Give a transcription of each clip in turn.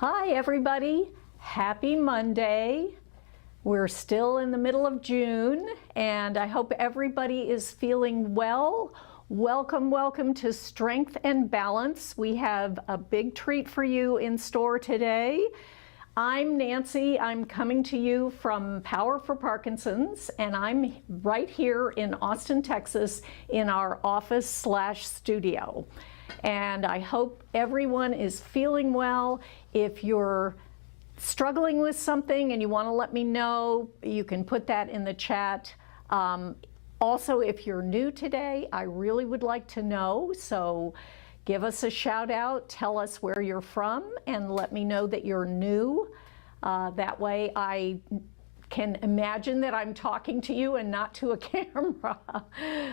Hi everybody, happy Monday. We're still in the middle of June and I hope everybody is feeling well. Welcome to Strength and Balance. We have a big treat for you in store today. I'm Nancy. I'm coming to you from Power for Parkinsons, and I'm right here in Austin, Texas in our office/studio. And I hope everyone is feeling well. If you're struggling with something and you want to let me know, you can put that in the chat. Also, if you're new today, I really would like to know, so give us a shout out, tell us where you're from, and let me know that you're new. That way I can imagine that I'm talking to you and not to a camera.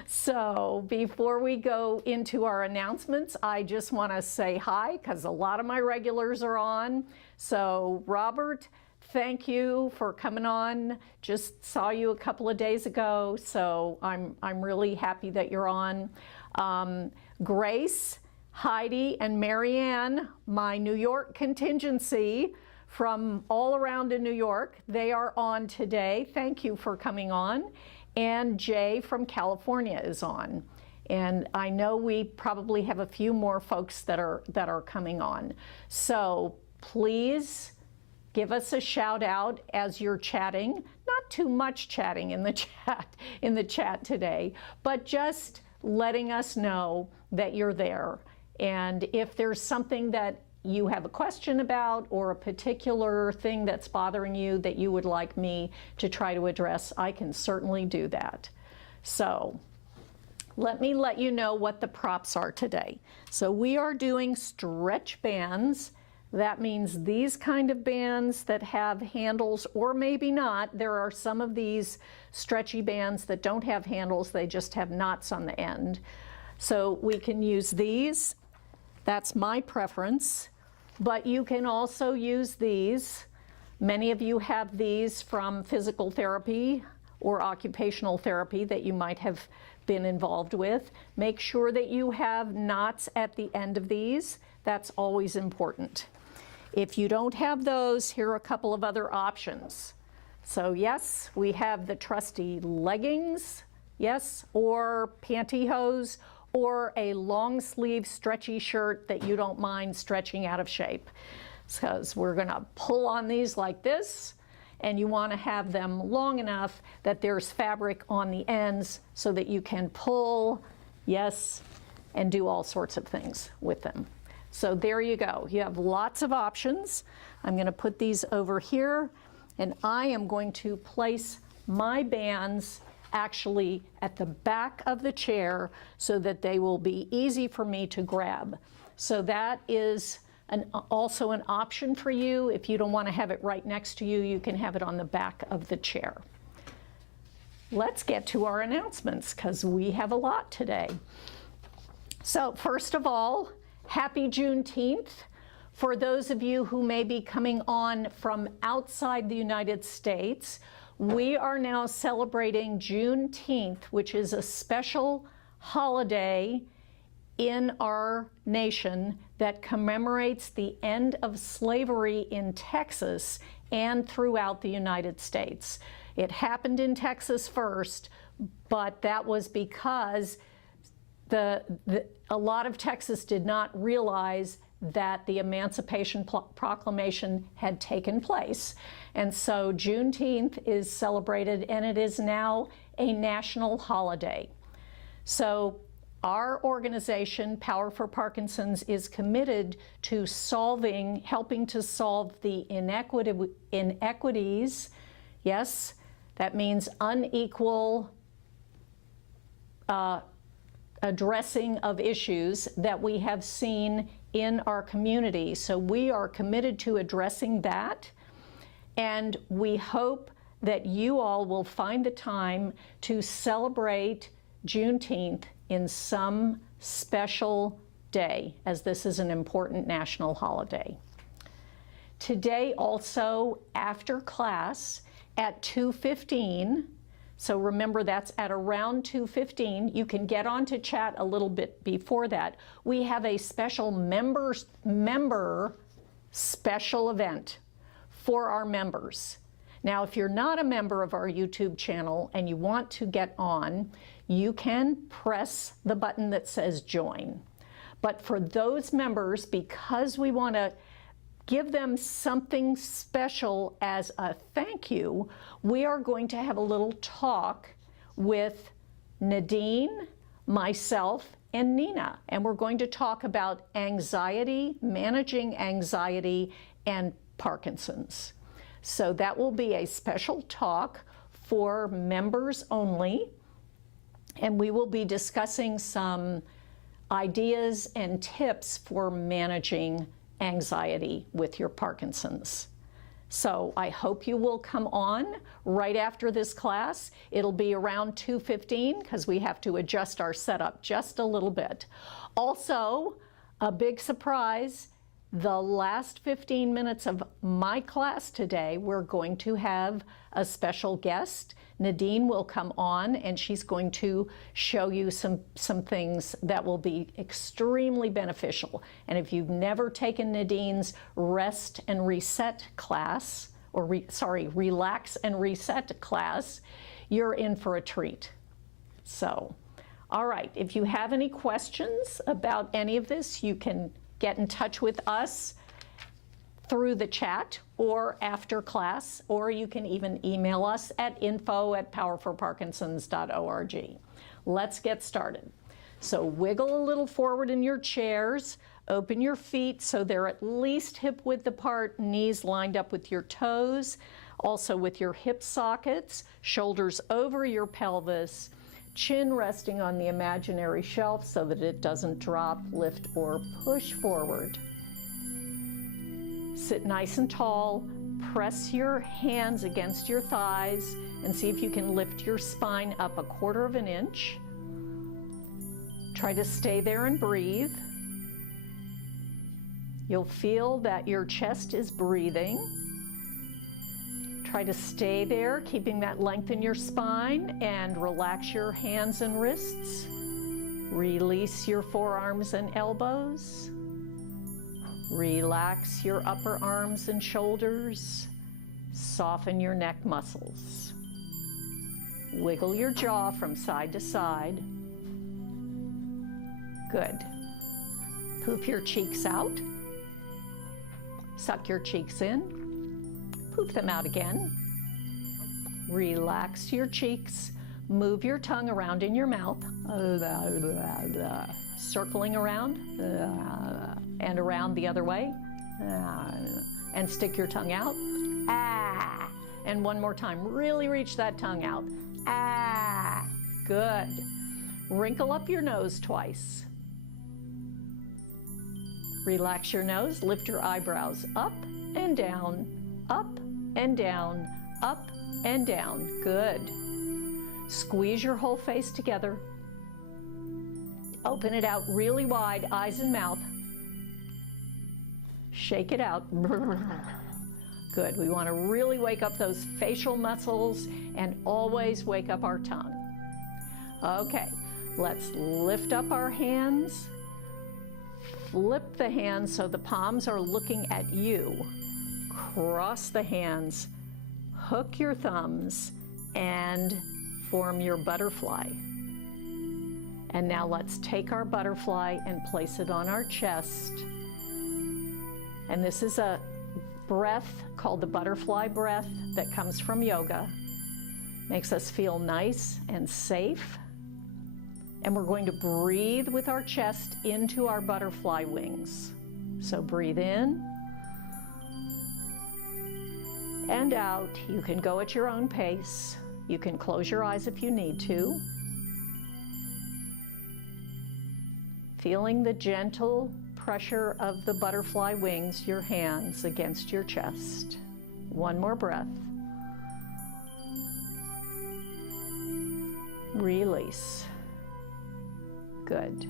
So before we go into our announcements, I just want to say hi because a lot of my regulars are on. So Robert, thank you for coming on. Just saw you a couple of days ago, so I'm really happy that you're on. Grace, Heidi, and Marianne, my New York contingency from all around in New York, they are on today. Thank you for coming on. And Jay from California is on. And I know we probably have a few more folks that are coming on. So please give us a shout out as you're chatting. Not too much chatting in the chat today, but just letting us know that you're there. And if there's something that you have a question about or a particular thing that's bothering you that you would like me to try to address, I can certainly do that. So let me let you know what the props are today. So we are doing stretch bands. That means these kind of bands that have handles, or maybe not. There are some of these stretchy bands that don't have handles, they just have knots on the end. So we can use these. That's my preference. But you can also use these. Many of you have these from physical therapy or occupational therapy that you might have been involved with. Make sure that you have knots at the end of these. That's always important. If you don't have those, here are a couple of other options. So yes, we have the trusty leggings, yes, or pantyhose, or a long sleeve stretchy shirt that you don't mind stretching out of shape. Because we're gonna pull on these like this, and you wanna have them long enough that there's fabric on the ends so that you can pull, yes, and do all sorts of things with them. So there you go, you have lots of options. I'm gonna put these over here, and I am going to place my bands actually at the back of the chair so that they will be easy for me to grab. So that is also an option for you. If you don't want to have it right next to you, you can have it on the back of the chair. Let's get to our announcements because we have a lot today. So first of all, happy Juneteenth. For those of you who may be coming on from outside the United States, we are now celebrating Juneteenth, which is a special holiday in our nation that commemorates the end of slavery in Texas and throughout the United States. It happened in Texas first, but that was because a lot of Texas did not realize that the Emancipation Proclamation had taken place. And so Juneteenth is celebrated, and it is now a national holiday. So our organization, Power for Parkinsons, is committed to helping to solve the inequities. Yes, that means unequal addressing of issues that we have seen in our community. So we are committed to addressing that, and we hope that you all will find the time to celebrate Juneteenth in some special day, as this is an important national holiday. Today also, after class at 2:15, so remember that's at around 2:15. You can get on to chat a little bit before that. We have a special member special event for our members. Now, if you're not a member of our YouTube channel and you want to get on, you can press the button that says join. But for those members, because we want to give them something special as a thank you, we are going to have a little talk with Nadine, myself, and Nina. And we're going to talk about anxiety, managing anxiety, and Parkinson's. So that will be a special talk for members only. And we will be discussing some ideas and tips for managing anxiety with your Parkinson's. So I hope you will come on right after this class. It'll be around 2:15 because we have to adjust our setup just a little bit. Also, a big surprise, the last 15 minutes of my class today, we're going to have a special guest. Nadine will come on and she's going to show you some things that will be extremely beneficial. And if you've never taken Nadine's Rest and Reset class, or Relax and Reset class, you're in for a treat. So, all right, if you have any questions about any of this, you can get in touch with us through the chat or after class, or you can even email us at info@powerforparkinsons.org. Let's get started. So wiggle a little forward in your chairs, open your feet so they're at least hip width apart, knees lined up with your toes, also with your hip sockets, shoulders over your pelvis, chin resting on the imaginary shelf so that it doesn't drop, lift, or push forward. Sit nice and tall, press your hands against your thighs, and see if you can lift your spine up 1/4 inch. Try to stay there and breathe. You'll feel that your chest is breathing. Try to stay there, keeping that length in your spine, and relax your hands and wrists. Release your forearms and elbows. Relax your upper arms and shoulders. Soften your neck muscles. Wiggle your jaw from side to side. Good. Poof your cheeks out. Suck your cheeks in. Poof them out again. Relax your cheeks. Move your tongue around in your mouth. Circling around and around the other way. And stick your tongue out. Ah. And one more time. Really reach that tongue out. Ah. Good. Wrinkle up your nose twice. Relax your nose. Lift your eyebrows up and down, up and down, up and down. Good. Squeeze your whole face together. Open it out really wide, eyes and mouth. Shake it out. Good. We want to really wake up those facial muscles and always wake up our tongue. Okay, let's lift up our hands. Flip the hands so the palms are looking at you. Cross the hands. Hook your thumbs and form your butterfly. And now let's take our butterfly and place it on our chest. And this is a breath called the butterfly breath that comes from yoga. Makes us feel nice and safe. And we're going to breathe with our chest into our butterfly wings. So breathe in and out. You can go at your own pace. You can close your eyes if you need to. Feeling the gentle pressure of the butterfly wings, your hands against your chest. One more breath. Release. Good.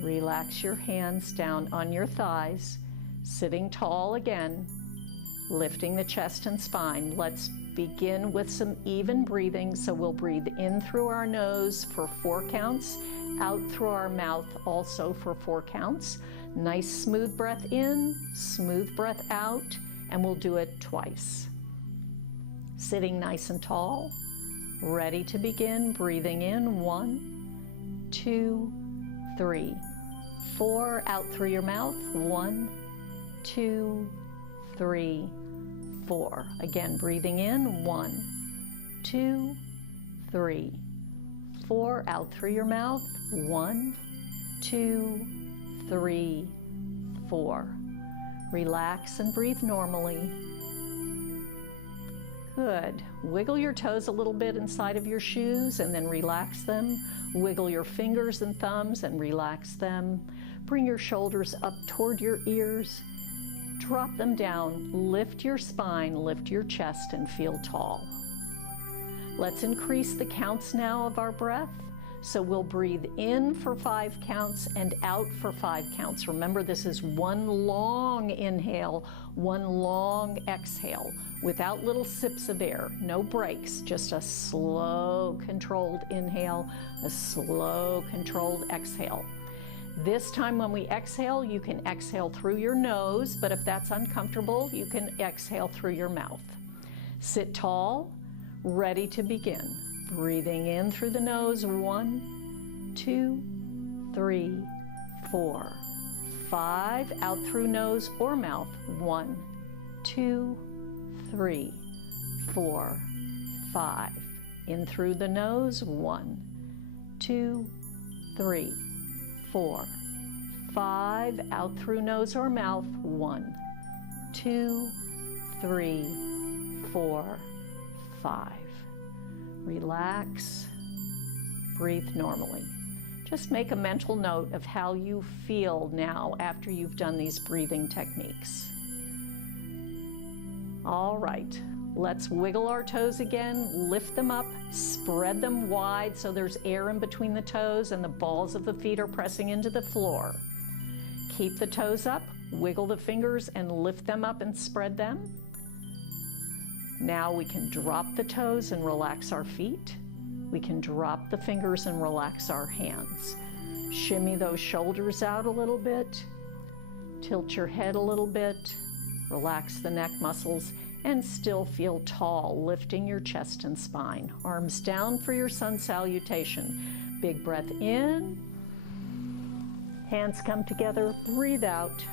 Relax your hands down on your thighs, sitting tall again, lifting the chest and spine. Let's begin with some even breathing. So we'll breathe in through our nose for 4 counts, out through our mouth also for 4 counts. Nice smooth breath in, smooth breath out, and we'll do it twice. Sitting nice and tall, ready to begin. Breathing in, 1, 2, 3, 4. Out through your mouth, 1, 2, 3, 4. Again, breathing in, 1, 2, 3, 4. Out through your mouth, 1, 2, 3, 4. Relax and breathe normally. Good. Wiggle your toes a little bit inside of your shoes and then relax them. Wiggle your fingers and thumbs and relax them. Bring your shoulders up toward your ears. Drop them down. Lift your spine, lift your chest, and feel tall. Let's increase the counts now of our breath. So we'll breathe in for 5 counts and out for 5 counts. Remember, this is one long inhale, one long exhale, without little sips of air, no breaks, just a slow, controlled inhale, a slow, controlled exhale. This time when we exhale, you can exhale through your nose, but if that's uncomfortable, you can exhale through your mouth. Sit tall, ready to begin. Breathing in through the nose, 1, 2, 3, 4, 5. Out through nose or mouth, 1, 2, 3, 4, 5. In through the nose, 1, 2, 3, 4, 5. Out through nose or mouth, 1, 2, 3, 4, 5. Relax, breathe normally. Just make a mental note of how you feel now after you've done these breathing techniques. All right, let's wiggle our toes again, lift them up, spread them wide so there's air in between the toes and the balls of the feet are pressing into the floor. Keep the toes up, wiggle the fingers and lift them up and spread them. Now we can drop the toes and relax our feet. We can drop the fingers and relax our hands. Shimmy those shoulders out a little bit. Tilt your head a little bit. Relax the neck muscles and still feel tall, lifting your chest and spine. Arms down for your sun salutation. Big breath in. Hands come together. Breathe out.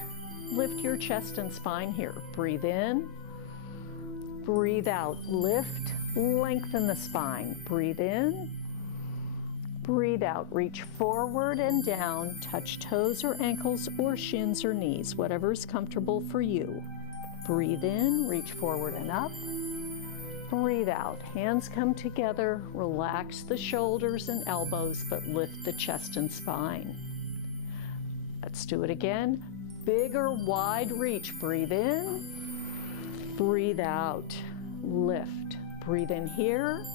Lift your chest and spine here. Breathe in. Breathe out, lift, lengthen the spine. Breathe in, breathe out, reach forward and down, touch toes or ankles or shins or knees, whatever is comfortable for you. Breathe in, reach forward and up. Breathe out, hands come together, relax the shoulders and elbows, but lift the chest and spine. Let's do it again. Bigger, wide reach. Breathe in. Breathe out, lift. Breathe in here,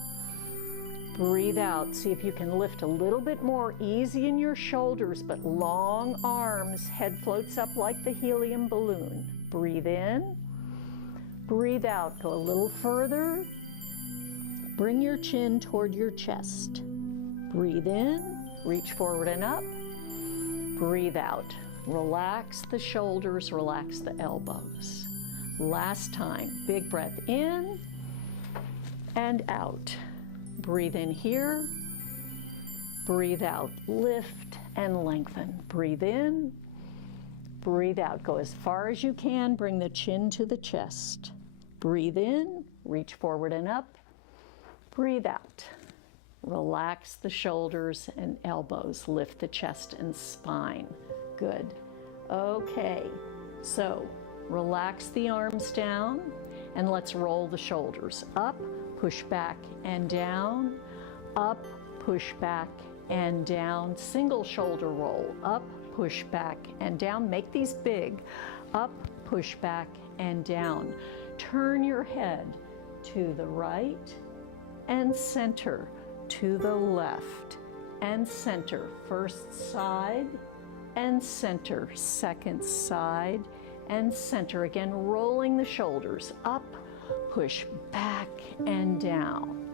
breathe out. See if you can lift a little bit more, easy in your shoulders, but long arms, head floats up like the helium balloon. Breathe in, breathe out, go a little further. Bring your chin toward your chest. Breathe in, reach forward and up. Breathe out, relax the shoulders, relax the elbows. Last time, big breath in and out. Breathe in here, breathe out, lift and lengthen. Breathe in, breathe out. Go as far as you can, bring the chin to the chest. Breathe in, reach forward and up. Breathe out. Relax the shoulders and elbows, lift the chest and spine. Good. Okay, so relax the arms down and let's roll the shoulders up, push back and down, up, push back and down. Single shoulder roll, up, push back and down. Make these big, up, push back and down. Turn your head to the right and center, to the left and center. First side and center, second side and center. Again, rolling the shoulders up, push back and down,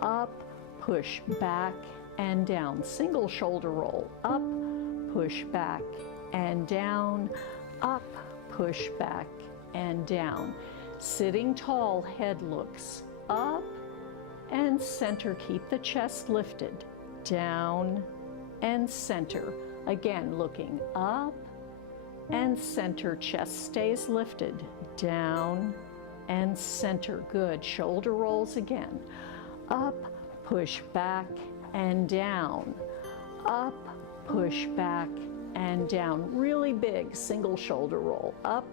up, push back and down. Single shoulder roll, up, push back and down, up, push back and down. Sitting tall, head looks up and center. Keep the chest lifted. Down and center. Again, looking up and center. Chest stays lifted. Down and center. Good. Shoulder rolls again. Up, push back and down. Up, push back and down. Really big single shoulder roll. Up,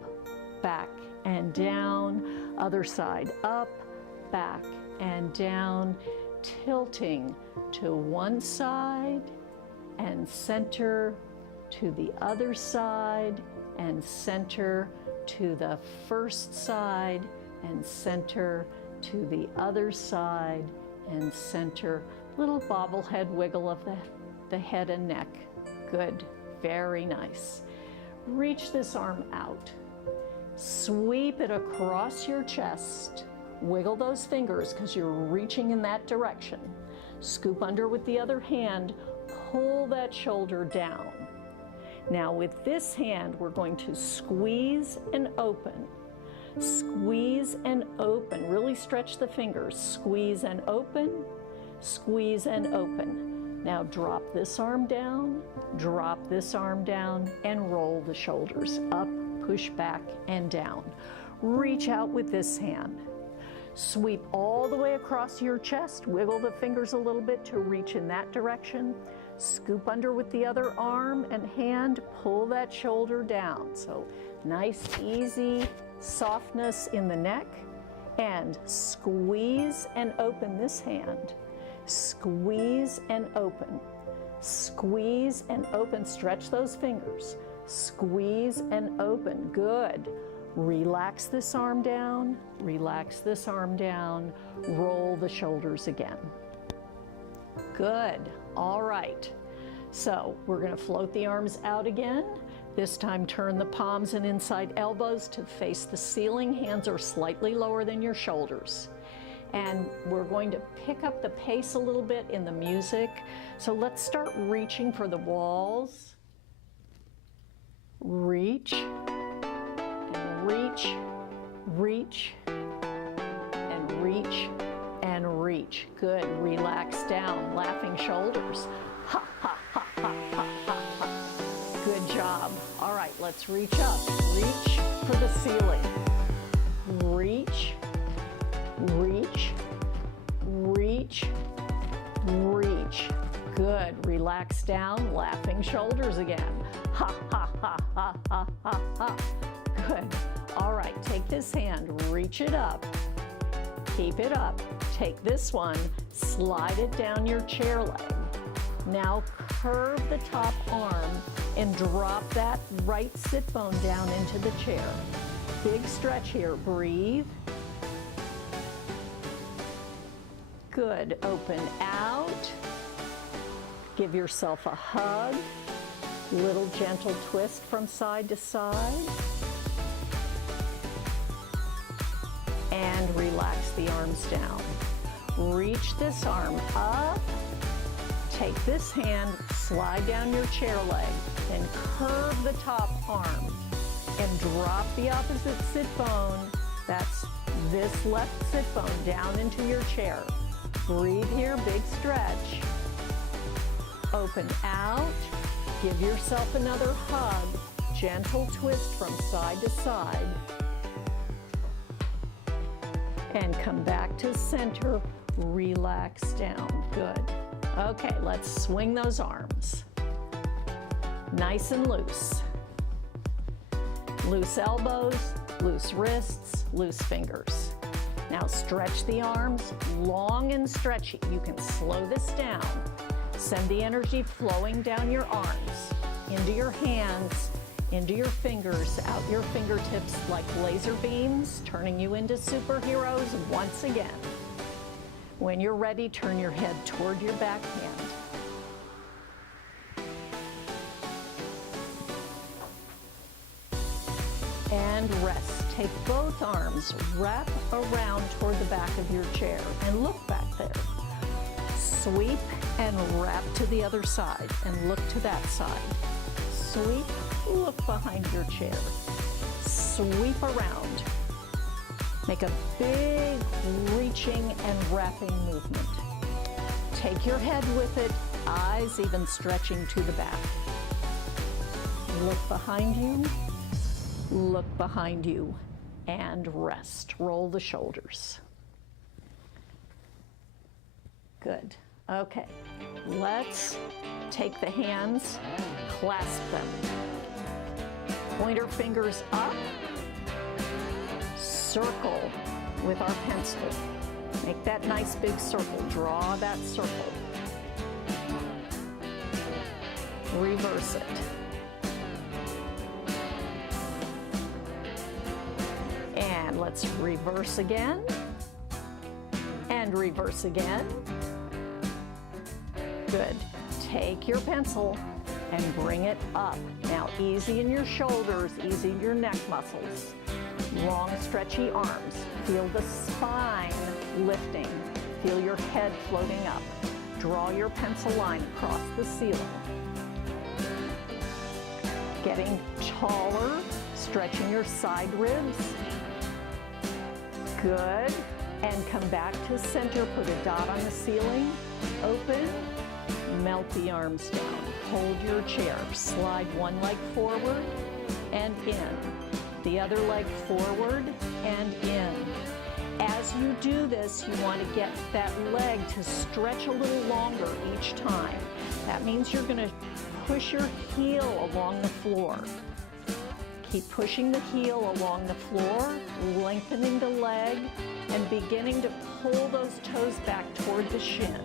back and down. Other side. Up, back and down. Tilting to one side and center, to the other side and center, to the first side and center, to the other side and center. Little bobblehead wiggle of the head and neck. Good, very nice. Reach this arm out. Sweep it across your chest. Wiggle those fingers because you're reaching in that direction. Scoop under with the other hand. Pull that shoulder down. Now with this hand, we're going to squeeze and open. Squeeze and open. Really stretch the fingers. Squeeze and open. Squeeze and open. Now drop this arm down, drop this arm down, and roll the shoulders up, push back, and down. Reach out with this hand. Sweep all the way across your chest. Wiggle the fingers a little bit to reach in that direction. Scoop under with the other arm and hand. Pull that shoulder down. So nice, easy softness in the neck. And squeeze and open this hand. Squeeze and open. Squeeze and open. Stretch those fingers. Squeeze and open. Good. Relax this arm down, relax this arm down, roll the shoulders again. Good, all right. So we're gonna float the arms out again. This time turn the palms and inside elbows to face the ceiling. Hands are slightly lower than your shoulders. And we're going to pick up the pace a little bit in the music. So let's start reaching for the walls. Reach. Reach, reach, and reach, and reach. Good, relax down, laughing shoulders. Ha, ha, ha, ha, ha, ha, ha. Good job. All right, let's reach up. Reach for the ceiling. Reach, reach, reach, reach. Good, relax down, laughing shoulders again. Ha, ha, ha, ha, ha, ha, ha. Good. All right, take this hand, reach it up, keep it up. Take this one, slide it down your chair leg. Now curve the top arm and drop that right sit bone down into the chair. Big stretch here, breathe. Good, open out. Give yourself a hug. Little gentle twist from side to side. And relax the arms down. Reach this arm up. Take this hand, slide down your chair leg, and curve the top arm. And drop the opposite sit bone. That's this left sit bone down into your chair. Breathe here, big stretch. Open out. Give yourself another hug. Gentle twist from side to side. And come back to center, relax down. Good. Okay, let's swing those arms. Nice and loose. Loose elbows, loose wrists, loose fingers. Now stretch the arms, long and stretchy. You can slow this down. Send the energy flowing down your arms, into your hands, into your fingers, out your fingertips like laser beams, turning you into superheroes once again. When you're ready, turn your head toward your back hand. And rest. Take both arms, wrap around toward the back of your chair, and look back there. Sweep and wrap to the other side, and look to that side. Sweep Look behind your chair. Sweep around. Make a big reaching and wrapping movement. Take your head with it, eyes even stretching to the back. Look behind you, and rest. Roll the shoulders. Good. Okay, let's take the hands, clasp them. Pointer fingers up, circle with our pencil. Make that nice big circle, draw that circle. Reverse it. And let's reverse again, and reverse again. Good. Take your pencil and bring it up. Now easy in your shoulders, easy in your neck muscles. Long stretchy arms. Feel the spine lifting. Feel your head floating up. Draw your pencil line across the ceiling. Getting taller, stretching your side ribs. Good. And come back to center. Put a dot on the ceiling. Open. Melt the arms down. Hold your chair. Slide one leg forward and in. The other leg forward and in. As you do this, you want to get that leg to stretch a little longer each time. That means you're going to push your heel along the floor. Keep pushing the heel along the floor, lengthening the leg, and beginning to pull those toes back toward the shin.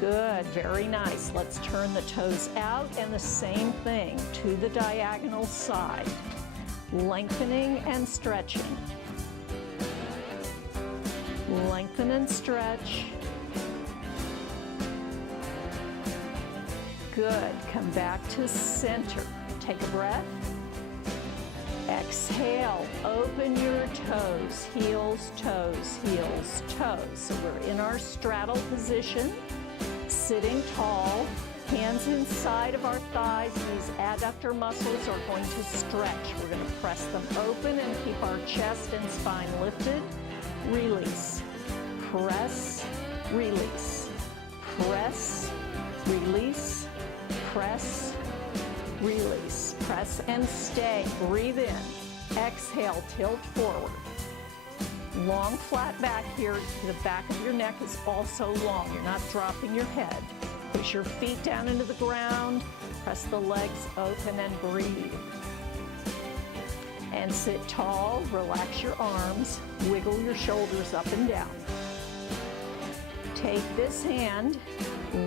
Good, very nice. Let's turn the toes out and the same thing to the diagonal side. Lengthening and stretching. Lengthen and stretch. Good, come back to center. Take a breath. Exhale, open your toes, heels, toes, heels, toes. So we're in our straddle position. Sitting tall, hands inside of our thighs. These adductor muscles are going to stretch. We're going to press them open and keep our chest and spine lifted. Release. Press, release. Press, release. Press, release. Press and stay. Breathe in. Exhale, tilt forward. Long flat back here. The back of your neck is also long. You're not dropping your head. Push your feet down into the ground. Press the legs open and breathe. And sit tall. Relax your arms. Wiggle your shoulders up and down. Take this hand.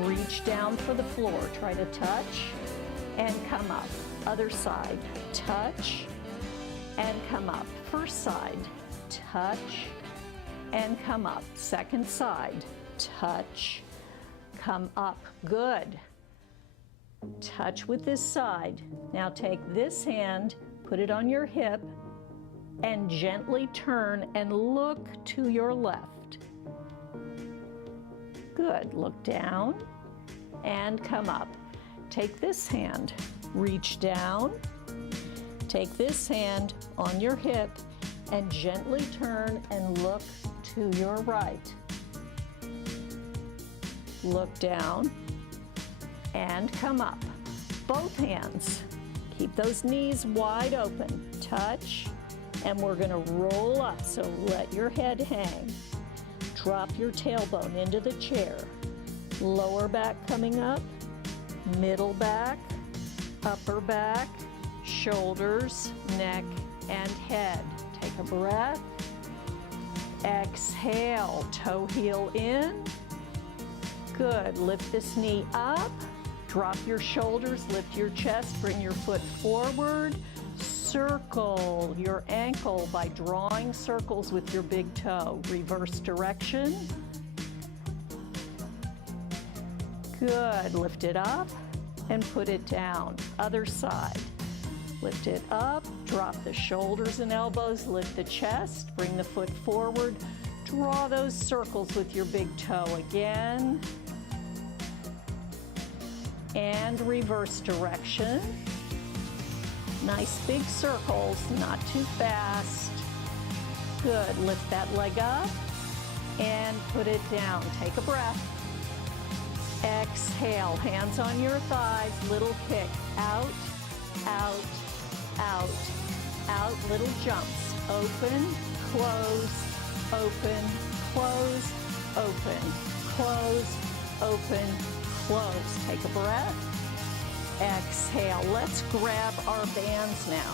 Reach down for the floor. Try to touch and come up. Other side. Touch and come up. First side. Touch and come up. Second side, touch, come up. Good. Touch with this side. Now take this hand, put it on your hip, and gently turn and look to your left. Good. Look down and come up. Take this hand, reach down, take this hand on your hip, and gently turn and look to your right. Look down and come up. Both hands. Keep those knees wide open. Touch, and we're going to roll up, so let your head hang. Drop your tailbone into the chair. Lower back coming up, middle back, upper back, shoulders, neck, and head. Take a breath. Exhale, toe heel in. Good. Lift this knee up. Drop your shoulders, lift your chest, bring your foot forward. Circle your ankle by drawing circles with your big toe. Reverse direction. Good. Lift it up and put it down. Other side. Lift it up, drop the shoulders and elbows, lift the chest, bring the foot forward, draw those circles with your big toe again. and reverse direction. Nice big circles, not too fast. Good, lift that leg up and put it down. Take a breath. Exhale, hands on your thighs, little kick. Out, out, out, out, little jumps. Open, close, open, close, open, close, open, close. Take a breath. Exhale. Let's grab our bands now.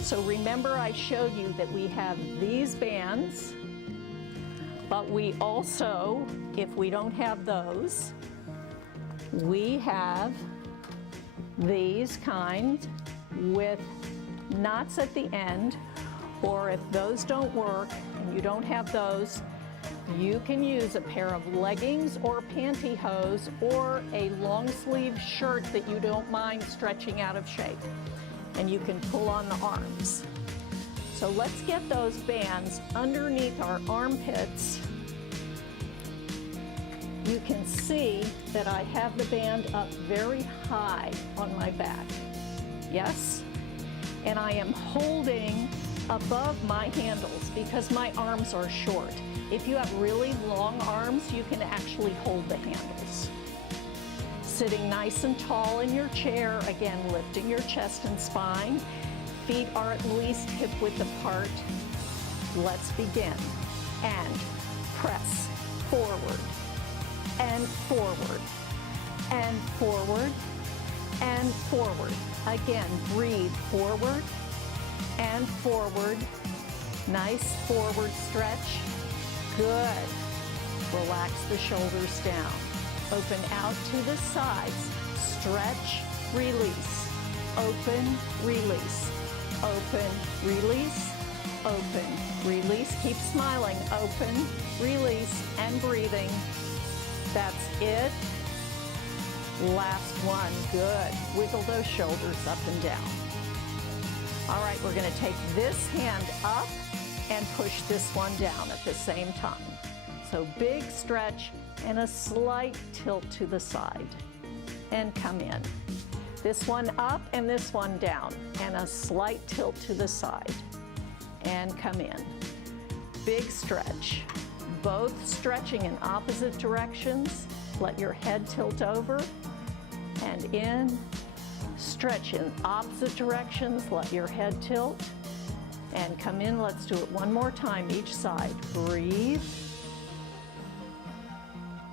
So remember I showed you that we have these bands, but we also, if we don't have those, we have these kind with knots at the end, or if those don't work and you don't have those, you can use a pair of leggings or pantyhose or a long sleeve shirt that you don't mind stretching out of shape, and you can pull on the arms. So let's get those bands underneath our armpits. You can see that I have the band up very high on my back. Yes? And I am holding above my handles because my arms are short. If you have really long arms, you can actually hold the handles. Sitting nice and tall in your chair, again, lifting your chest and spine. Feet are at least hip width apart. Let's begin. And press forward, and forward, and forward, and forward. Again, breathe forward and forward. Nice forward stretch. Good. Relax the shoulders down. Open out to the sides. Stretch, release. Open, release. Open, release. Open, release. Keep smiling. Open, release, and breathing. That's it. Last one. Good. Wiggle those shoulders up and down. All right, we're going to take this hand up and push this one down at the same time. So big stretch and a slight tilt to the side. And come in. This one up and this one down. And a slight tilt to the side. And come in. Big stretch. Both stretching in opposite directions. Let your head tilt over and in. Stretch in opposite directions. Let your head tilt and come in. Let's do it one more time each side. Breathe.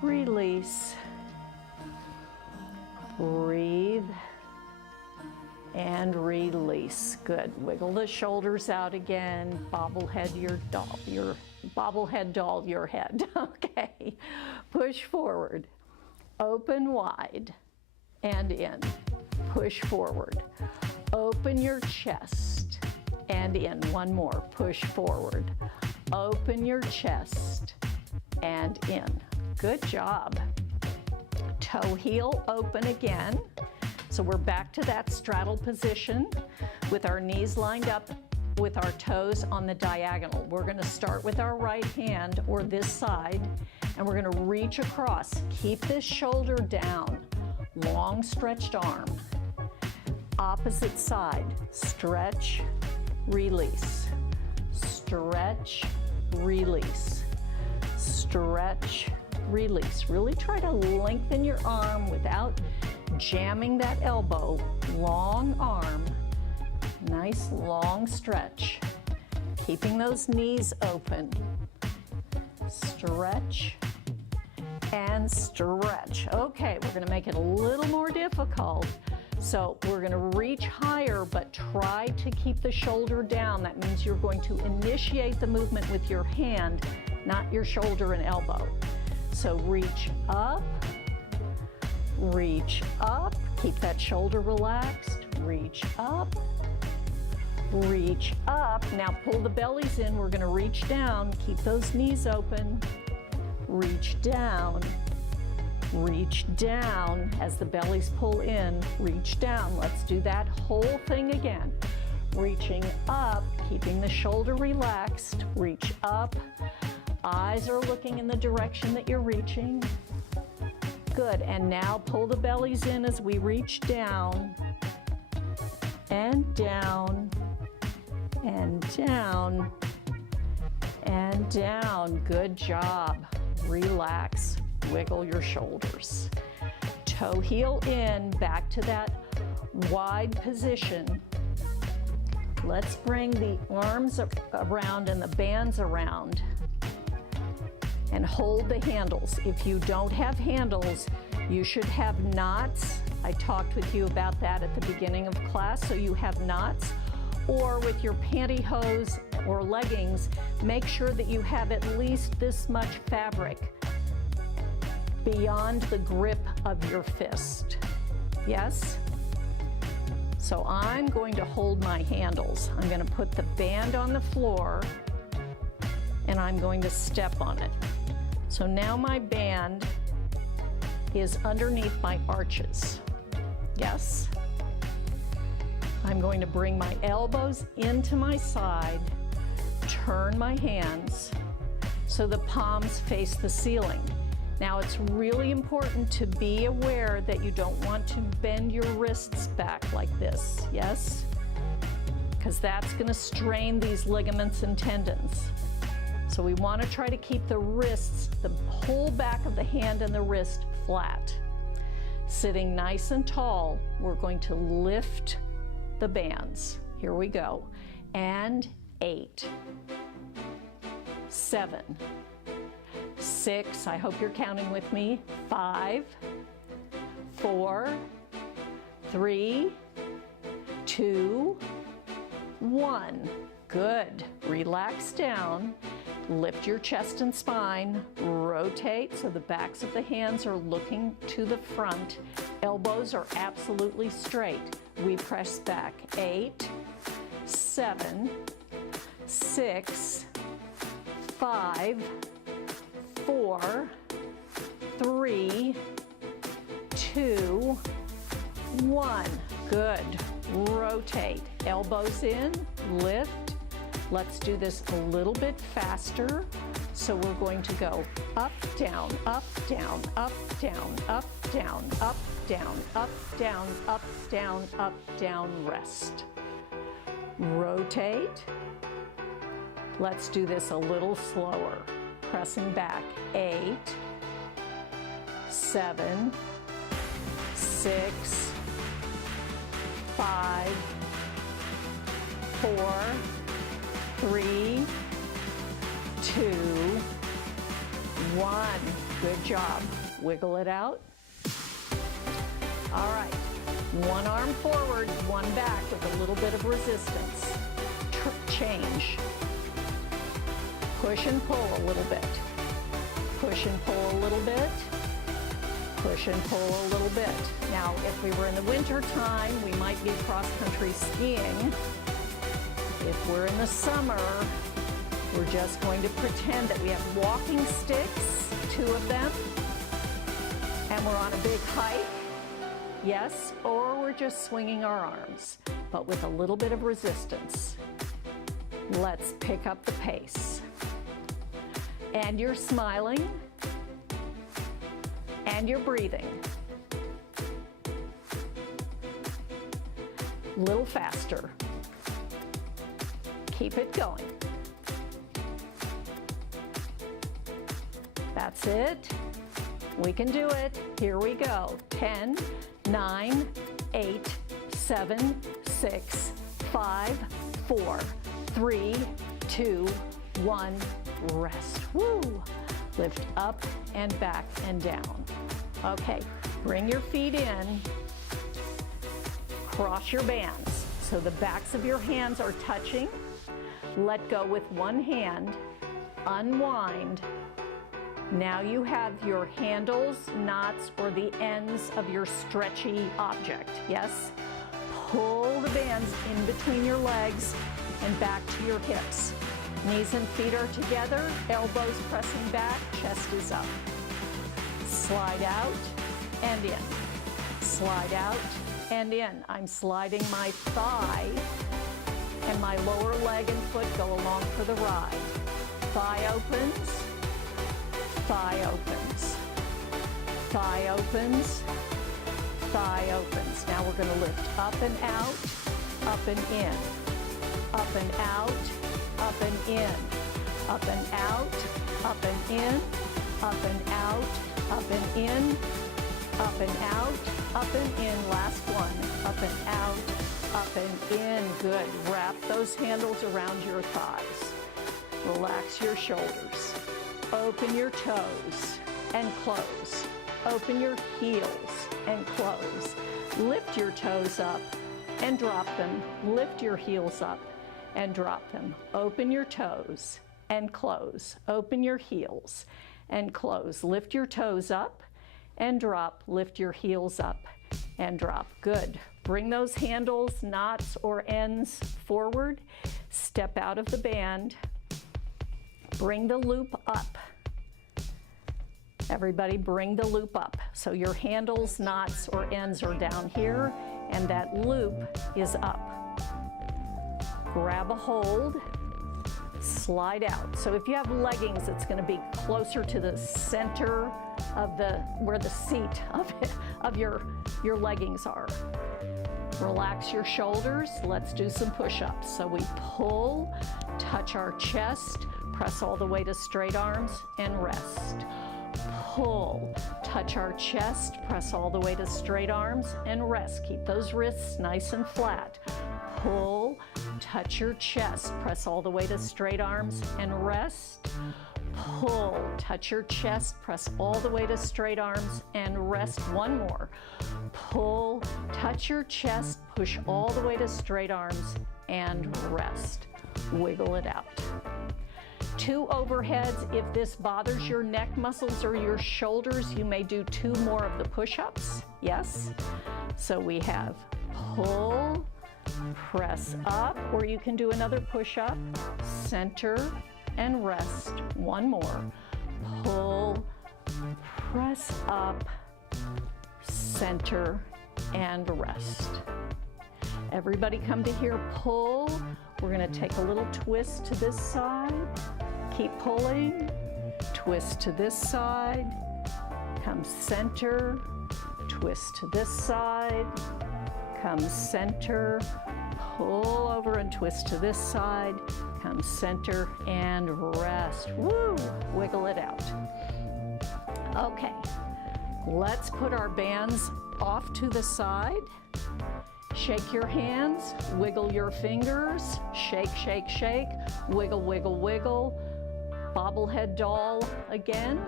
Release. Breathe. And release. Good. Wiggle the shoulders out again. Bobblehead your doll, your bobblehead doll your head. Okay. Push forward. Open wide and in. Push forward. Open your chest and in. One more. Push forward. Open your chest and in. Good job. Toe heel open again. So we're back to that straddle position with our knees lined up with our toes on the diagonal. We're going to start with our right hand or this side, and we're going to reach across. Keep this shoulder down. Long stretched arm. Opposite side. Stretch, release. Stretch, release. Stretch, release. Really try to lengthen your arm without jamming that elbow. Long arm. Nice long stretch. Keeping those knees open. Stretch and stretch. Okay, we're going to make it a little more difficult. So we're going to reach higher, but try to keep the shoulder down. That means you're going to initiate the movement with your hand, not your shoulder and elbow. So reach up, keep that shoulder relaxed, reach up. Now pull the bellies in, we're gonna reach down, keep those knees open, reach down as the bellies pull in, reach down. Let's do that whole thing again. Reaching up, keeping the shoulder relaxed, reach up. Eyes are looking in the direction that you're reaching. Good, and now pull the bellies in as we reach down, and down, and down, and down. Good job. Relax, wiggle your shoulders. Toe heel in, back to that wide position. Let's bring the arms around and the bands around. And hold the handles. If you don't have handles, you should have knots. I talked with you about that at the beginning of class, so you have knots. Or with your pantyhose or leggings, make sure that you have at least this much fabric beyond the grip of your fist. Yes? So I'm going to hold my handles. I'm going to put the band on the floor and I'm going to step on it. So now my band is underneath my arches. Yes? I'm going to bring my elbows into my side, turn my hands so the palms face the ceiling. Now it's really important to be aware that you don't want to bend your wrists back like this, yes? Because that's going to strain these ligaments and tendons. So we want to try to keep the wrists, the whole back of the hand and the wrist flat. Sitting nice and tall, we're going to lift the bands. Here we go. And 8, 7, 6, I hope you're counting with me, 5, 4, 3, 2, 1. Good. Relax down. Lift your chest and spine. Rotate so the backs of the hands are looking to the front. Elbows are absolutely straight. We press back. 8, 7, 6, 5, 4, 3, 2, 1. Good. Rotate. Elbows in, lift. Let's do this a little bit faster. So we're going to go up, down, up, down, up, down, up, down, up, down, up, down, up, down, up, down, rest. Rotate. Let's do this a little slower. Pressing back. 8, 7, 6, 5, 4, 3, 2, 1. Good job. Wiggle it out. All right. One arm forward, one back with a little bit of resistance. Change. Push and pull a little bit. Push and pull a little bit. Push and pull a little bit. Now, if we were in the winter time, we might be cross-country skiing. If we're in the summer, we're just going to pretend that we have walking sticks, 2 of them, and we're on a big hike, yes, or we're just swinging our arms, but with a little bit of resistance. Let's pick up the pace. And you're smiling, and you're breathing. A little faster. Keep it going. That's it. We can do it. Here we go. 10, 9, 8, 7, 6, 5, 4, 3, 2, 1. Rest. Woo! Lift up and back and down. Okay, bring your feet in. Cross your bands so the backs of your hands are touching. Let go with one hand. Unwind. Now you have your handles, knots, or the ends of your stretchy object. Yes? Pull the bands in between your legs and back to your hips. Knees and feet are together, elbows pressing back, chest is up. Slide out and in. Slide out and in. I'm sliding my thigh and my lower leg and foot go along for the ride. Thigh opens, thigh opens, thigh opens. Now we're going to lift up and out, up and in, up and out, up and in, up and out, up and in, up and out, up and in, up and out, up and in. Last one, up and out, up and in. Good. Wrap those handles around your thighs. Relax your shoulders. Open your toes and close. Open your heels and close. Lift your toes up and drop them. Lift your heels up and drop them. Open your toes and close. Open your heels and close. Lift your toes up and drop. Lift your heels up and drop. Good. Bring those handles, knots, or ends forward. Step out of the band. Bring the loop up. Everybody bring the loop up. So your handles, knots, or ends are down here, and that loop is up. Grab a hold, slide out. So if you have leggings, it's going to be closer to the center of where the seat of your leggings are. Relax your shoulders. Let's do some push-ups. So we pull, touch our chest, press all the way to straight arms, and rest. Pull, touch our chest, press all the way to straight arms, and rest. Keep those wrists nice and flat. Pull, touch your chest, press all the way to straight arms, and rest. Pull, touch your chest, press all the way to straight arms, and rest. One more. Pull, touch your chest, push all the way to straight arms, and rest. Wiggle it out. 2 overheads. If this bothers your neck muscles or your shoulders, you may do 2 more of the push-ups. Yes? So we have pull, press up, or you can do another push-up, center, and rest. One more. Pull, press up, center, and rest. Everybody come to here, pull. We're going to take a little twist to this side. Keep pulling. Twist to this side. Come center. Twist to this side. Come center. Pull over and twist to this side. Come center and rest. Woo! Wiggle it out. Okay. Let's put our bands off to the side. Shake your hands, wiggle your fingers, shake, shake, shake, wiggle, wiggle, wiggle. Bobblehead doll again.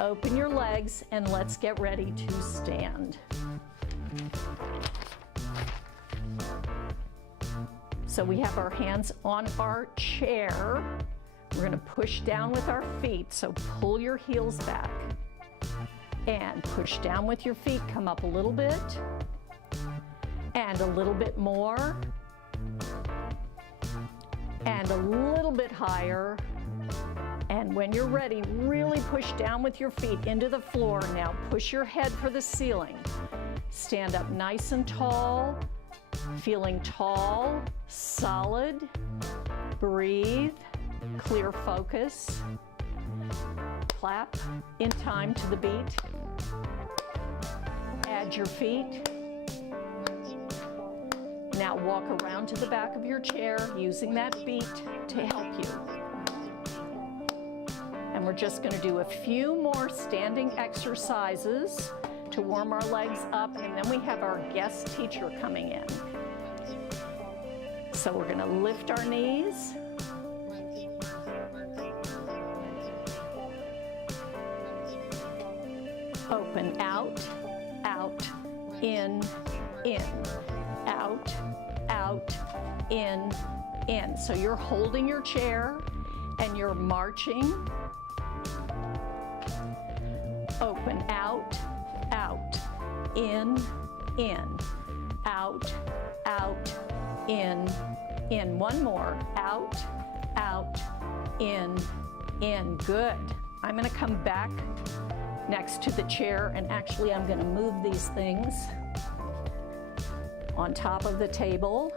Open your legs and let's get ready to stand. So we have our hands on our chair. We're going to push down with our feet, so pull your heels back. And push down with your feet, come up a little bit. And a little bit more. And a little bit higher. And when you're ready, really push down with your feet into the floor. Now push your head for the ceiling. Stand up nice and tall, feeling tall, solid. Breathe, clear focus. Clap in time to the beat. Add your feet. Now walk around to the back of your chair using that beat to help you. And we're just going to do a few more standing exercises to warm our legs up, and then we have our guest teacher coming in. So we're going to lift our knees. Open out, out, in, out, out, in. So you're holding your chair and you're marching. Open out, out, in, out, out, in. One more, out, out, in. Good. I'm going to come back next to the chair, and actually I'm going to move these things on top of the table.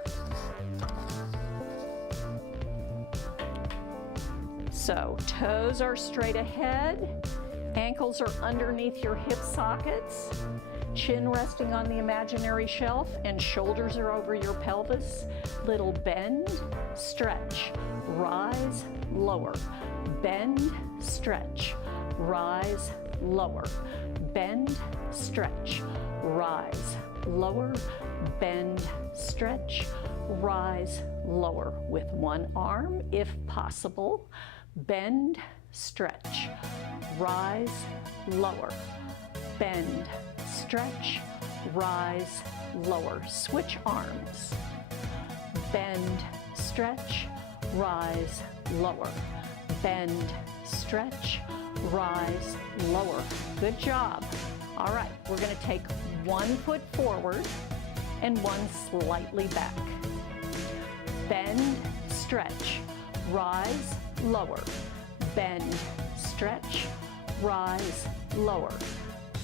So toes are straight ahead, Ankles are underneath your hip sockets, chin resting on the imaginary shelf, and shoulders are over your pelvis. Little bend, stretch, rise, lower. Bend, stretch, rise, lower. Bend, stretch, rise, lower. Bend, stretch, rise, lower. With one arm, if possible. Bend, stretch, rise, lower. Bend, stretch, rise, lower. Switch arms. Bend, stretch, rise, lower. Bend, stretch, rise, lower. Good job. All right, we're going to take one foot forward and one slightly back. Bend, stretch, rise, lower. Bend, stretch, rise, lower.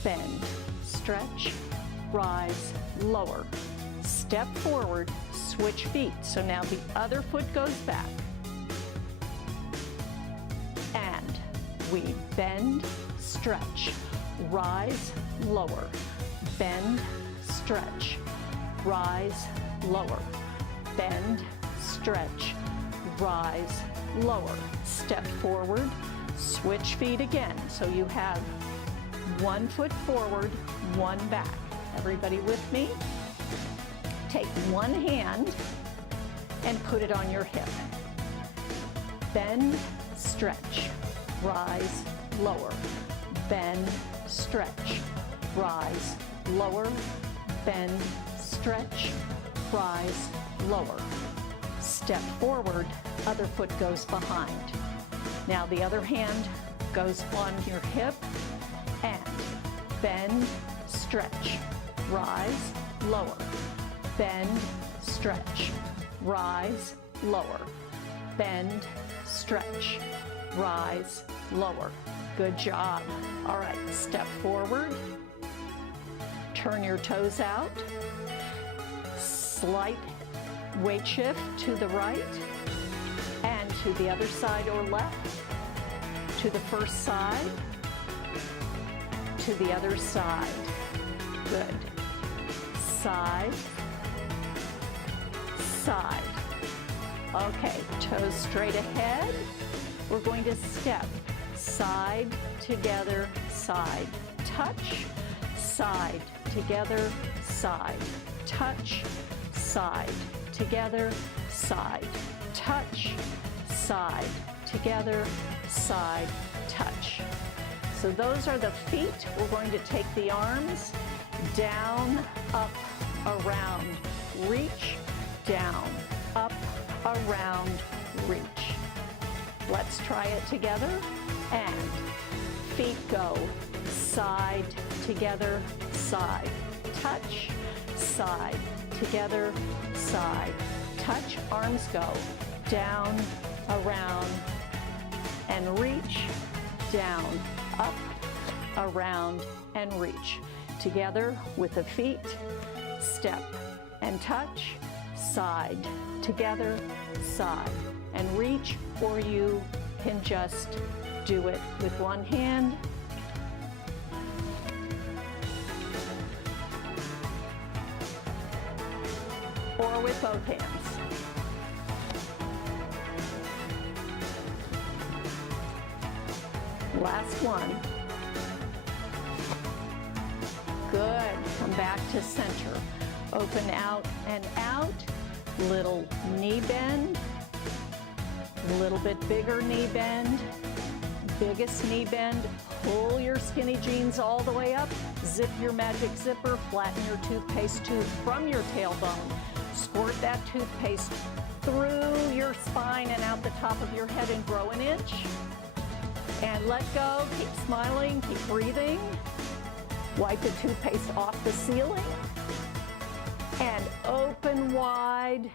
Bend, stretch, rise, lower. Step forward, switch feet. So now the other foot goes back. And we bend, stretch, rise, lower. Bend, stretch, rise, lower. Bend, stretch, rise, lower. Step forward, switch feet again. So you have one foot forward, one back. Everybody with me? Take one hand and put it on your hip. Bend, stretch, rise, lower. Bend, stretch, rise, lower. Bend, stretch, rise, lower. Step forward, other foot goes behind. Now the other hand goes on your hip and bend, stretch, rise, lower. Bend, stretch, rise, lower. Bend, stretch, rise, lower. Good job. All right, step forward. Turn your toes out. Slight weight shift to the right and to the other side or left. To the first side. To the other side. Good. Side. Side. Okay, toes straight ahead. We're going to step side, together, side, touch, side, together, side, touch, side, together, side, touch, side, together, side, touch. So those are the feet. We're going to take the arms down, up, around, reach, down, up, around, reach. Let's try it together. And feet go side, together, side, touch, side, together, side, touch. Arms go down, around, and reach, down, up, around, and reach. Together with the feet, step and touch, side, together, side, and reach, or you can just do it with one hand. Or with both hands. Last one. Good. Come back to center. Open out and out. Little knee bend. A little bit bigger knee bend. Biggest knee bend. Pull your skinny jeans all the way up. Zip your magic zipper. Flatten your toothpaste tube from your tailbone. Squirt that toothpaste through your spine and out the top of your head and grow an inch. And let go. Keep smiling. Keep breathing. Wipe the toothpaste off the ceiling. And open wide.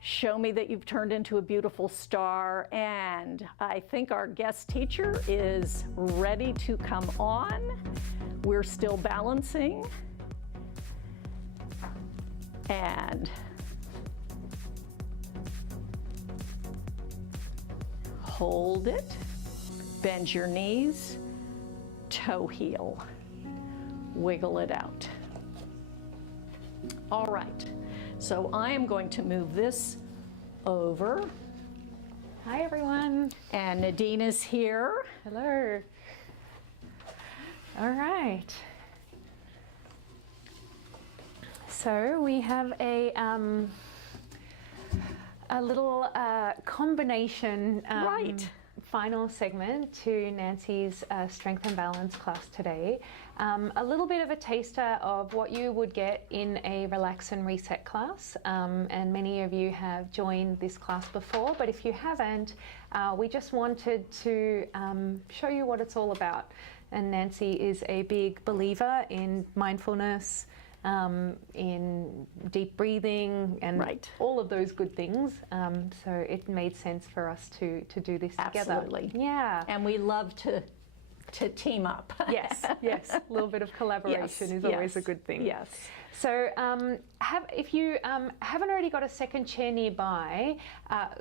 Show me that you've turned into a beautiful star. And I think our guest teacher is ready to come on. We're still balancing. And hold it. Bend your knees. toe heel. Wiggle it out. All right, so I am going to move this over. Hi everyone. And Nadine is here. Hello. All right. So we have a little combination Right. final segment to Nancy's strength and balance class today. A little bit of a taster of what you would get in a relax and reset class, and many of you have joined this class before, but if you haven't, we just wanted to show you what it's all about. And Nancy is a big believer in mindfulness, in deep breathing, and Right. all of those good things. So it made sense for us to do this together. Absolutely. Yeah. And we love to team up. Yes, yes. A little bit of collaboration is always a good thing. Yes. So if you haven't already got a second chair nearby,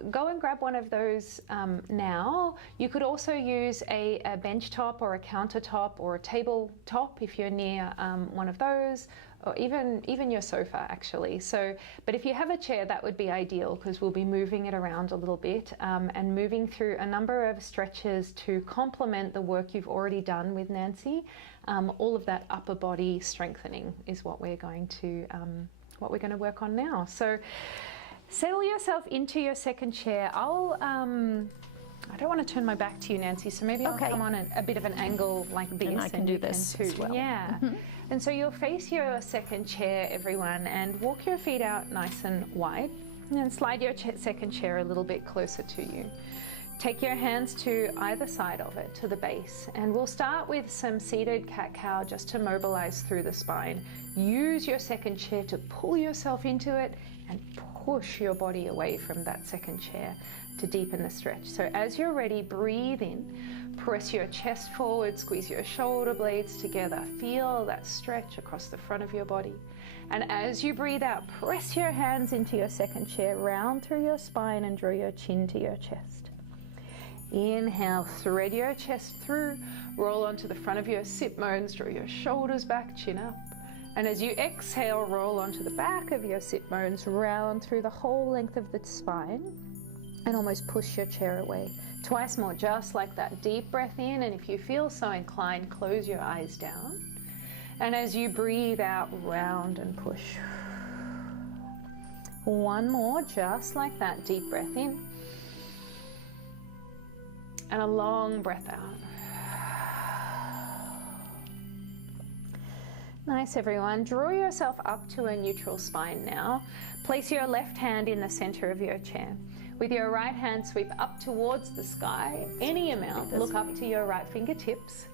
go and grab one of those now. You could also use a bench top or a countertop or a tabletop if you're near one of those, or even your sofa actually. So, but if you have a chair, that would be ideal because we'll be moving it around a little bit and moving through a number of stretches to complement the work you've already done with Nancy. All of that upper body strengthening is what we're going to work on now. So settle yourself into your second chair. I don't want to turn my back to you, Nancy, so maybe I'll come on a bit of an angle like this. And I can do this as well. Yeah. And so you'll face your second chair, everyone, and walk your feet out nice and wide, and then slide your second chair a little bit closer to you. Take your hands to either side of it, to the base, and we'll start with some seated cat-cow just to mobilize through the spine. Use your second chair to pull yourself into it and push your body away from that second chair to deepen the stretch. So as you're ready, breathe in, press your chest forward, squeeze your shoulder blades together, feel that stretch across the front of your body. And as you breathe out, press your hands into your second chair, round through your spine and draw your chin to your chest. Inhale, thread your chest through, roll onto the front of your sit bones, draw your shoulders back, chin up. And as you exhale, roll onto the back of your sit bones, round through the whole length of the spine, and almost push your chair away. Twice more, just like that. Deep breath in, and if you feel so inclined, close your eyes down. And as you breathe out, round and push. One more, just like that. Deep breath in. And a long breath out. Nice, everyone. Draw yourself up to a neutral spine now. Place your left hand in the center of your chair. With your right hand, sweep up towards the sky, any amount. Look up to your right fingertips.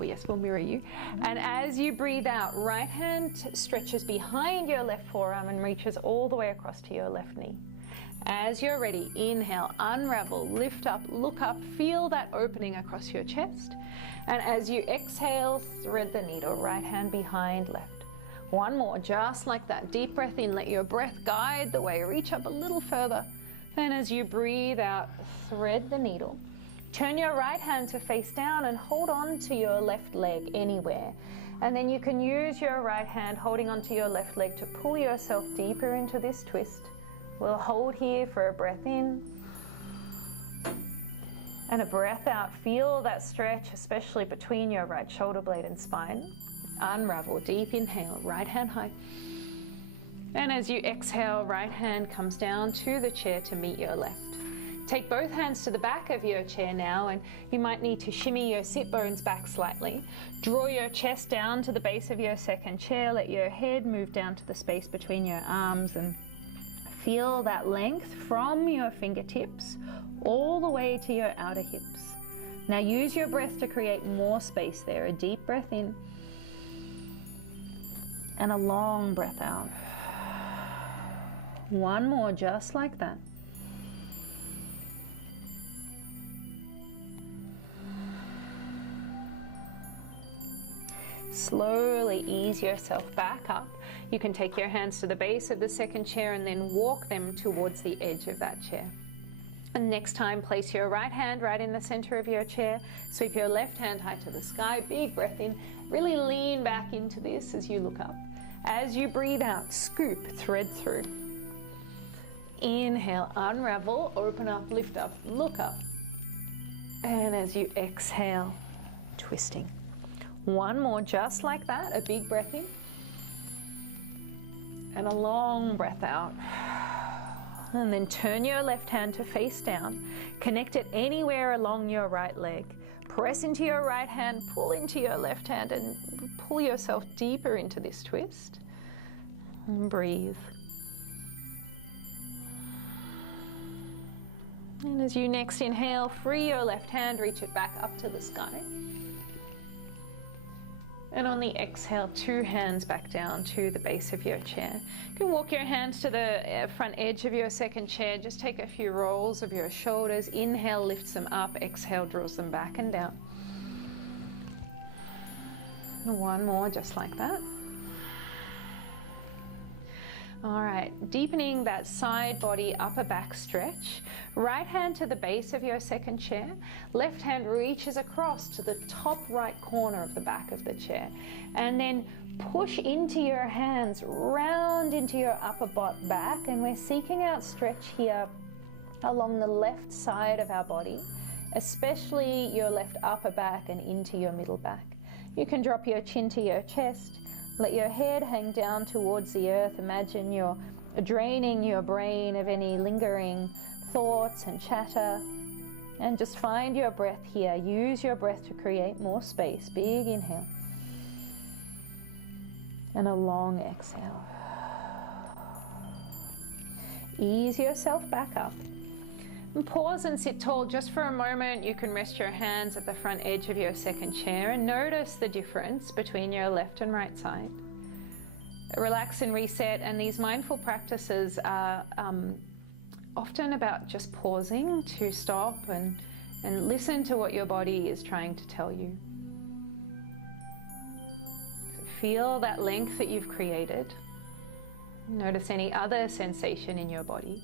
Oh yes, we'll mirror you. And as you breathe out, right hand stretches behind your left forearm and reaches all the way across to your left knee. As you're ready, inhale, unravel, lift up, look up, feel that opening across your chest. And as you exhale, thread the needle, right hand behind left. One more, just like that. Deep breath in, let your breath guide the way. Reach up a little further. Then as you breathe out, thread the needle. Turn your right hand to face down and hold on to your left leg anywhere. And then you can use your right hand holding onto your left leg to pull yourself deeper into this twist. We'll hold here for a breath in and a breath out. Feel that stretch, especially between your right shoulder blade and spine. Unravel, deep inhale, right hand high. And as you exhale, right hand comes down to the chair to meet your left. Take both hands to the back of your chair now, and you might need to shimmy your sit bones back slightly. Draw your chest down to the base of your second chair. Let your head move down to the space between your arms and feel that length from your fingertips all the way to your outer hips. Now use your breath to create more space there. A deep breath in and a long breath out. One more, just like that. Slowly ease yourself back up. You can take your hands to the base of the second chair and then walk them towards the edge of that chair. And next time, place your right hand right in the center of your chair. Sweep your left hand high to the sky. Big breath in. Really lean back into this as you look up. As you breathe out, scoop, thread through. Inhale, unravel, open up, lift up, look up. And as you exhale, twisting. One more just like that, a big breath in. And a long breath out. And then turn your left hand to face down. Connect it anywhere along your right leg. Press into your right hand, pull into your left hand, and pull yourself deeper into this twist. And breathe. And as you next inhale, free your left hand, reach it back up to the sky. And on the exhale, two hands back down to the base of your chair. You can walk your hands to the front edge of your second chair. Just take a few rolls of your shoulders. Inhale, lifts them up. Exhale, draws them back and down. And one more, just like that. All right, deepening that side body upper back stretch. Right hand to the base of your second chair. Left hand reaches across to the top right corner of the back of the chair. And then push into your hands, round into your upper back. And we're seeking out stretch here along the left side of our body, especially your left upper back and into your middle back. You can drop your chin to your chest. Let your head hang down towards the earth. Imagine you're draining your brain of any lingering thoughts and chatter. And just find your breath here. Use your breath to create more space. Big inhale. And a long exhale. Ease yourself back up. And pause and sit tall just for a moment. You can rest your hands at the front edge of your second chair and notice the difference between your left and right side. Relax and reset, and these mindful practices are often about just pausing to stop and listen to what your body is trying to tell you. So feel that length that you've created. Notice any other sensation in your body.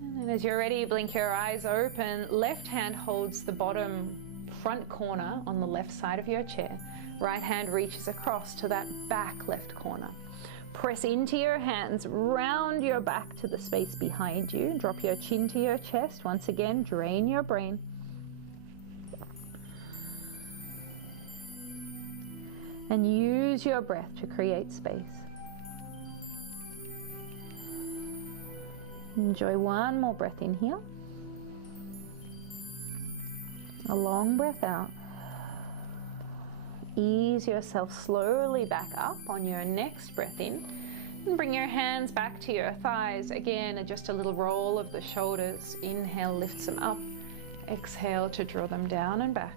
And as you're ready, blink your eyes open. Left hand holds the bottom front corner on the left side of your chair. Right hand reaches across to that back left corner. Press into your hands, round your back to the space behind you. Drop your chin to your chest. Once again, drain your brain. And use your breath to create space. Enjoy one more breath in here. A long breath out. Ease yourself slowly back up on your next breath in. And bring your hands back to your thighs. Again, just a little roll of the shoulders. Inhale, lifts them up. Exhale to draw them down and back.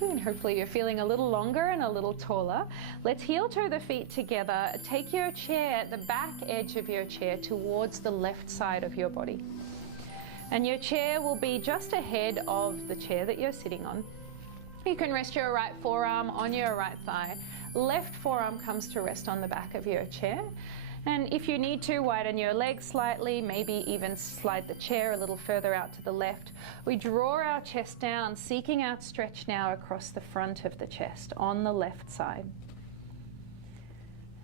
Good. Hopefully you're feeling a little longer and a little taller. Let's heel toe the feet together. Take your chair, the back edge of your chair, towards the left side of your body. And your chair will be just ahead of the chair that you're sitting on. You can rest your right forearm on your right thigh. Left forearm comes to rest on the back of your chair. And if you need to, widen your legs slightly, maybe even slide the chair a little further out to the left. We draw our chest down, seeking out stretch now across the front of the chest on the left side.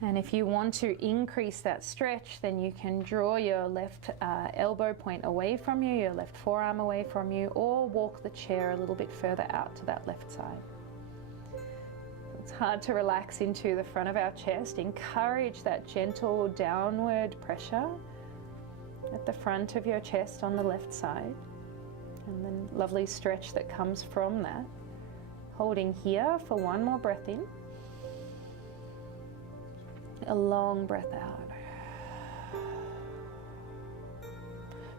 And if you want to increase that stretch, then you can draw your left elbow point away from you, your left forearm away from you, or walk the chair a little bit further out to that left side. It's hard to relax into the front of our chest. Encourage that gentle downward pressure at the front of your chest on the left side. And then lovely stretch that comes from that. Holding here for one more breath in. A long breath out.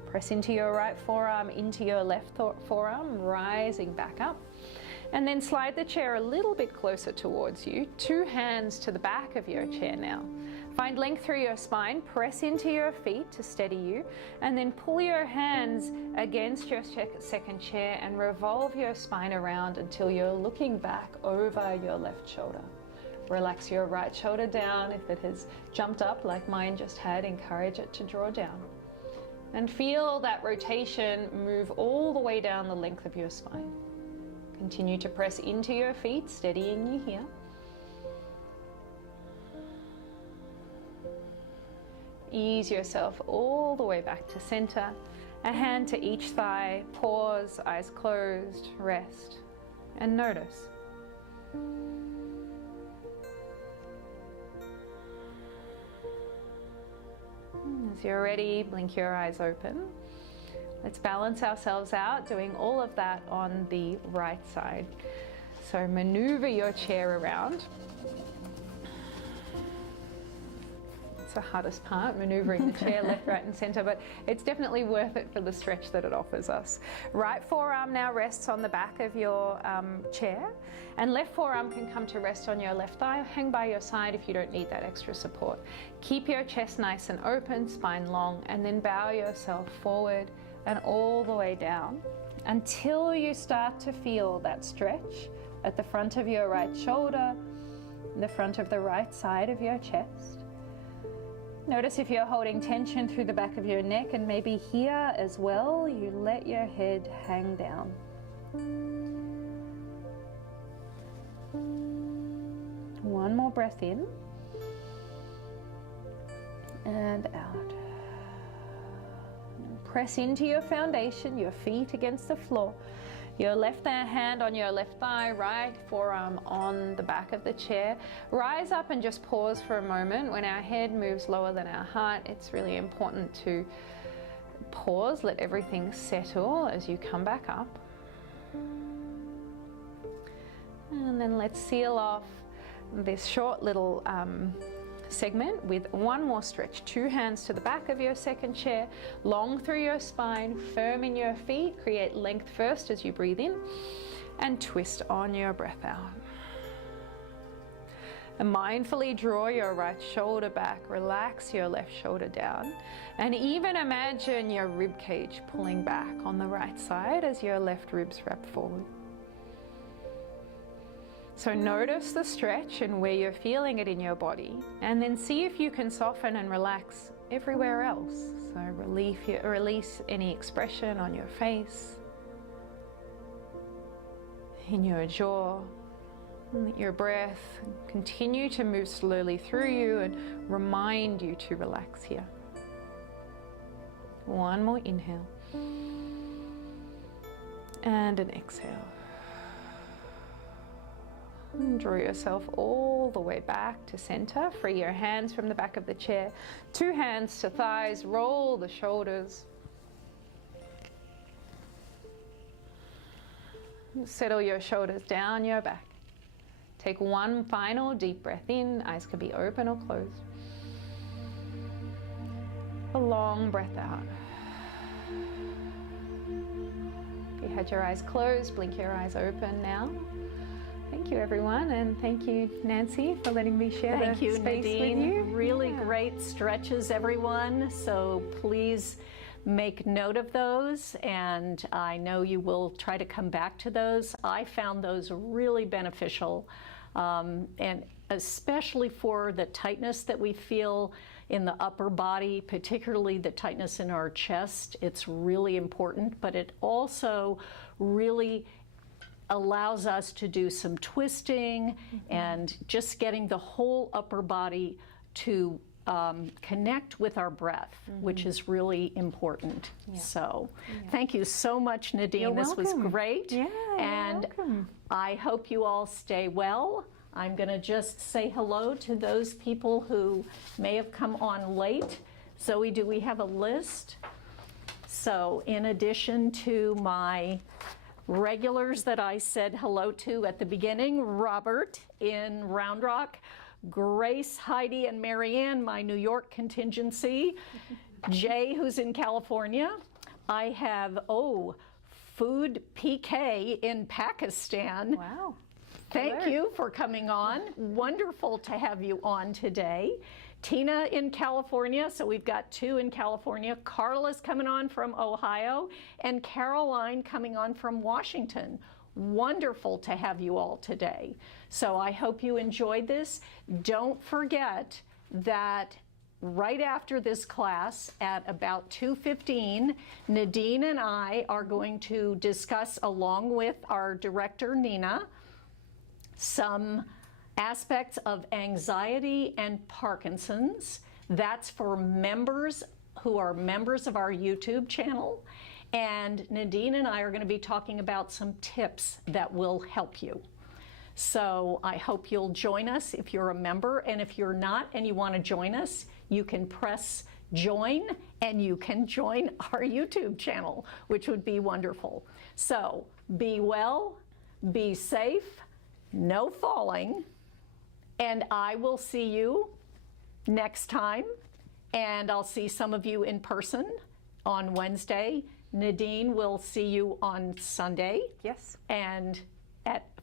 Press into your right forearm, into your left forearm, rising back up. And then slide the chair a little bit closer towards you. Two hands to the back of your chair now. Find length through your spine, press into your feet to steady you, and then pull your hands against your second chair and revolve your spine around until you're looking back over your left shoulder. Relax your right shoulder down. If it has jumped up like mine just had, encourage it to draw down. And feel that rotation move all the way down the length of your spine. Continue to press into your feet, steadying you here. Ease yourself all the way back to center. A hand to each thigh. Pause, eyes closed, rest, and notice. As you're ready, blink your eyes open. Let's balance ourselves out, doing all of that on the right side. So maneuver your chair around. It's the hardest part, maneuvering the chair left, right, and center, but it's definitely worth it for the stretch that it offers us. Right forearm now rests on the back of your chair, and left forearm can come to rest on your left thigh. Hang by your side if you don't need that extra support. Keep your chest nice and open, spine long, and then bow yourself forward and all the way down until you start to feel that stretch at the front of your right shoulder, the front of the right side of your chest. Notice if you're holding tension through the back of your neck, and maybe here as well, you let your head hang down. One more breath in and out. Press into your foundation, your feet against the floor. Your left hand on your left thigh, right forearm on the back of the chair. Rise up and just pause for a moment. When our head moves lower than our heart, it's really important to pause, let everything settle as you come back up. And then let's seal off this short little segment with one more stretch. Two hands to the back of your second chair, long through your spine, firm in your feet. Create length first as you breathe in, and twist on your breath out. And mindfully draw your right shoulder back, relax your left shoulder down, and even imagine your rib cage pulling back on the right side as your left ribs wrap forward. So notice the stretch and where you're feeling it in your body, and then see if you can soften and relax everywhere else. So release any expression on your face, in your jaw. Let your breath continue to move slowly through you and remind you to relax here. One more inhale and an exhale. And draw yourself all the way back to center. Free your hands from the back of the chair. Two hands to thighs. Roll the shoulders. Settle your shoulders down your back. Take one final deep breath in. Eyes can be open or closed. A long breath out. If you had your eyes closed, blink your eyes open now. Thank you, everyone, and thank you, Nancy, for letting me share the space Nadine. with you. Really great stretches, everyone. So please make note of those, and I know you will try to come back to those. I found those really beneficial, and especially for the tightness that we feel in the upper body, particularly the tightness in our chest. It's really important, but it also really allows us to do some twisting and just getting the whole upper body to connect with our breath, which is really important. So thank you so much, Nadine. You're this was welcome. Great. Yeah, and you're welcome. I hope you all stay well. I'm going to just say hello to those people who may have come on late. Zoe, do we have a list? So in addition to my regulars that I said hello to at the beginning, Robert in Round Rock, Grace, Heidi, and Marianne, my New York contingency, Jay, who's in California. I have, Food PK in Pakistan. Wow. Thank you for coming on. Wonderful to have you on today. Tina in California, so we've got two in California. Carla's coming on from Ohio, and Caroline coming on from Washington. wonderful to have you all today. So I hope you enjoyed this. Don't forget that right after this class at about 2:15, Nadine and I are going to discuss, along with our director Nina, some aspects of anxiety and Parkinson's. That's for members who are members of our YouTube channel. And Nadine and I are going to be talking about some tips that will help you. So I hope you'll join us if you're a member, and if you're not and you want to join us, you can press join and you can join our YouTube channel, which would be wonderful. So be well, be safe, no falling, and I will see you next time, and I'll see some of you in person on Wednesday. Nadine will see you on Sunday. Yes. And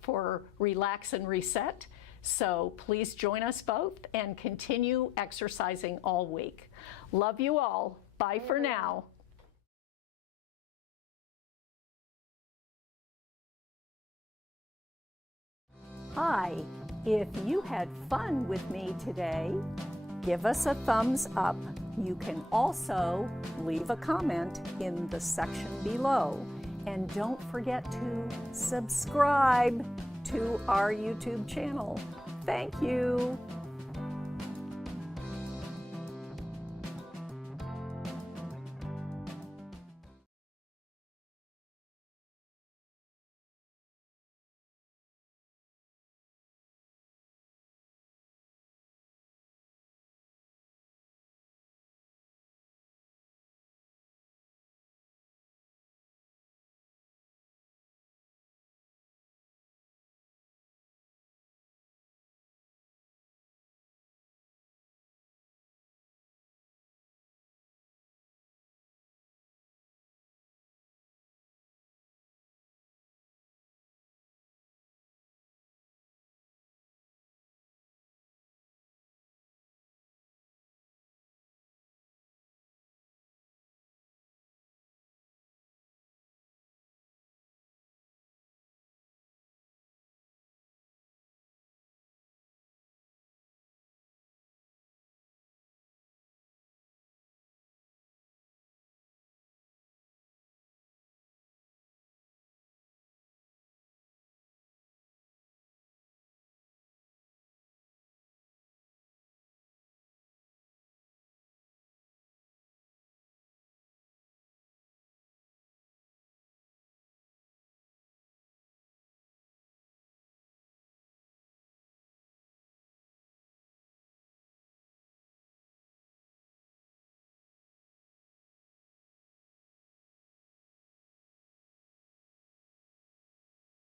for Relax and Reset. So please join us both and continue exercising all week. Love you all. Bye for now. Hi, if you had fun with me today, give us a thumbs up. You can also leave a comment in the section below. And don't forget to subscribe to our YouTube channel. Thank you.